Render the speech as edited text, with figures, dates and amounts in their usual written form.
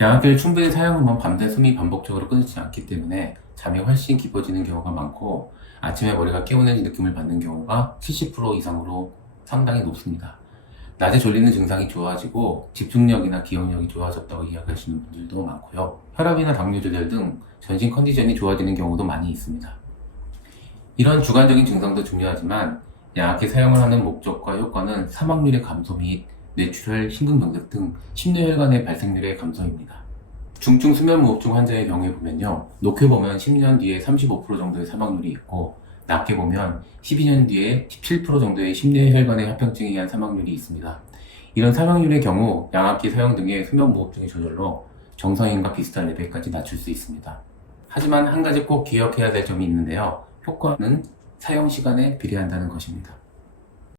양압기를 충분히 사용하면 밤새 숨이 반복적으로 끊이지 않기 때문에 잠이 훨씬 깊어지는 경우가 많고 아침에 머리가 개운해진 느낌을 받는 경우가 70% 이상으로 상당히 높습니다. 낮에 졸리는 증상이 좋아지고 집중력이나 기억력이 좋아졌다고 이야기하시는 분들도 많고요. 혈압이나 당뇨 조절 등 전신 컨디션이 좋아지는 경우도 많이 있습니다. 이런 주관적인 증상도 중요하지만 양압기 사용을 하는 목적과 효과는 사망률의 감소 및 뇌출혈, 심근경색 등 심뇌혈관의 발생률의 감소입니다. 중증 수면무호흡증 환자의 경우에 보면요, 높게 보면 10년 뒤에 35% 정도의 사망률이 있고 낮게 보면 12년 뒤에 17% 정도의 심뇌혈관의 합병증에 의한 사망률이 있습니다. 이런 사망률의 경우 양압기 사용 등의 수면무호흡증이 저절로 정상인과 비슷한 레벨까지 낮출 수 있습니다. 하지만 한 가지 꼭 기억해야 될 점이 있는데요. 효과는 사용 시간에 비례한다는 것입니다.